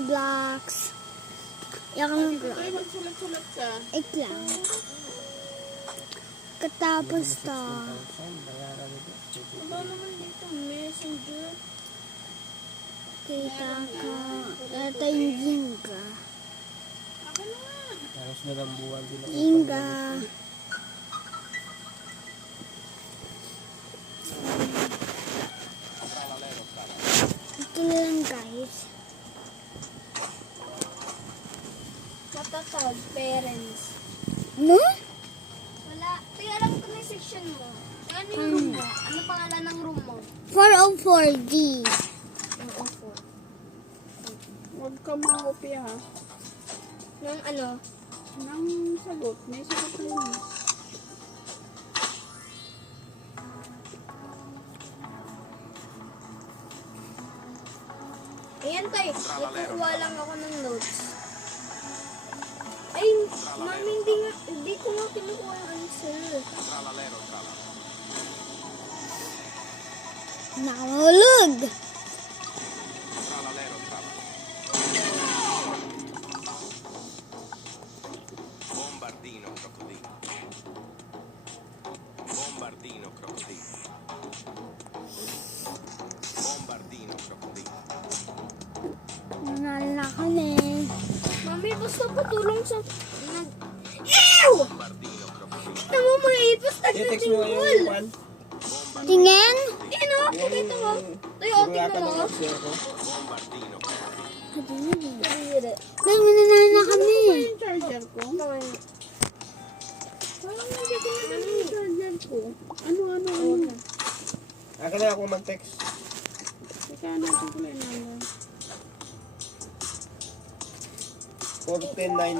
Roblox. Yak ng vlog. Ay, magsulat-sulat ka. Ik lang. Katapos to. Ano naman dito? Messenger. Kita ko. Ito yung Ginga. Ako na nga. Tapos na lang buwan din ako. Ginga. Ito lang guys. Matatag, parents. No? Wala. Kaya alam ko na yung section mo. Ano yung room mo? Ano pangalan ng room mo? 404D. Yung ofo. Huwag ka mangopya ha. Ng ano? Nang sagot. May sagot na yun. Ayan tayo. Nagkukuha lang ako ng notes. Ay, mami, hindi ko nga kinukuha yung answer. Nakahulog. Bombardino crocodilo. Bombardino crocodilo. Bombardino crocodilo. Nanalo na kami. Mami, basta patulong sa... Ew! Bombardino crocodilo. Tama mo, ipos I-text mo nagtatingkol. yung one. Tingin? Ano? Pakita mo. Tayo, Wala ka tingnan bang mo. share ko? Bombardino crocodilo. Hindi. Nanalo na kami. Yung charger ko. Parang hindi ko na yung charger ko. Ano. Akin na ako mag-text. Teka, natin ko na yung number. 410